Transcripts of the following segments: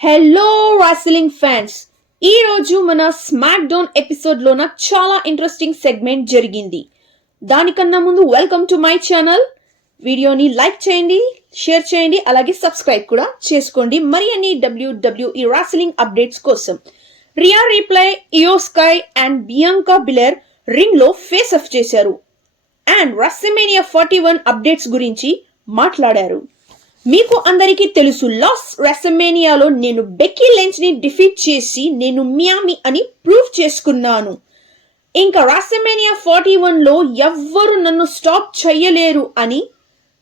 Hello wrestling fans, ఈ రోజు మన స్మాక్ డౌన్ ఎపిసోడ్ లో నాకు చాలా ఇంట్రెస్టింగ్ సెగ్మెంట్ జరిగింది. దానికన్నా ముందు వెల్కమ్ టు మై ఛానల్. వీడియోని లైక్ చేయండి, షేర్ చేయండి, అలాగే సబ్స్క్రైబ్ కూడా చేసుకోండి మరి అన్ని WWE రెస్లింగ్ అప్డేట్స్ కోసం. Rhea Ripley, Iyo Sky and Bianca Belair ring లో ఫేస్ ఆఫ్ చేశారు అండ్ WrestleMania 41 అప్డేట్స్ గురించి మాట్లాడారు. మీకు అందరికీ తెలుసు, లాస్ట్ WrestleManiaలో నేను బెక్కీ లించ్ ని డిఫీట్ చేసి నేను మియామి అని ప్రూవ్ చేసుకున్నాను. ఇంకా WrestleMania 41లో ఎవ్వరు నన్ను స్టాప్ చెయ్యలేరు అని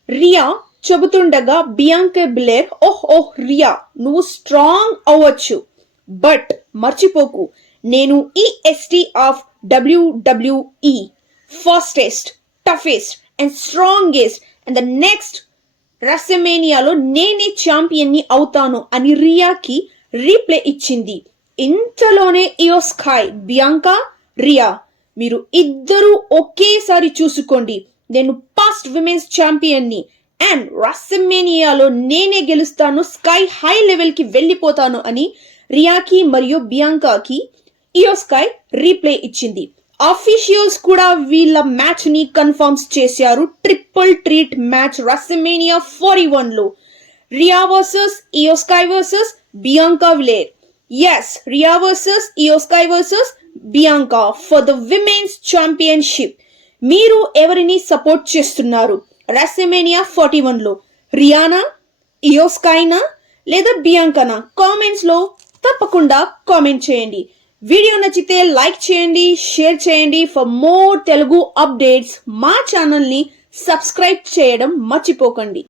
రియా చెబుతుండగా బియాంకా బిలెర్, ఓహ్ రియా, నువ్వు స్ట్రాంగ్ అవ్వచ్చు, బట్ మర్చిపోకు, నేను EST of WWE, fastest, toughest and strongest and the next WrestleManiaలో నేనే ఛాంపియన్ ని అవుతాను అని రియాకి రీప్లే ఇచ్చింది. ఇంతలోనే ఇయో స్కై, బియాంకా, రియా, మీరు ఇద్దరు ఒకేసారి చూసుకోండి, నేను పాస్ట్ విమెన్స్ ఛాంపియన్ ని అండ్ WrestleManiaలో నేనే గెలుస్తాను, స్కై హై లెవెల్ కి వెళ్ళిపోతాను అని రియాకి మరియు బియాంకాకి ఇయో స్కై రీప్లే ఇచ్చింది. అఫీషియల్స్ కూడా వీళ్ళ మ్యాచ్ ని కన్ఫర్మ్ చేశారు. ట్రిపుల్ ట్రీట్ మ్యాచ్ WrestleMania 41 లో Rhea versus Iyo Sky versus Bianca Belair. Yes, Rhea versus Iyo Sky versus Bianca for the women's championship. మీరు ఎవరిని సపోర్ట్ చేస్తున్నారు WrestleMania 41 లో? రియానా, ఇయో స్కైనా లేదా బియాంకానా? కామెంట్స్ లో తప్పకుండా కామెంట్ చేయండి. వీడియో నచ్చితే లైక్ చేయండి, షేర్ చేయండి. ఫర్ మోర్ తెలుగు అప్డేట్స్ మా ఛానల్ ని సబ్స్క్రైబ్ చేయడం మర్చిపోకండి.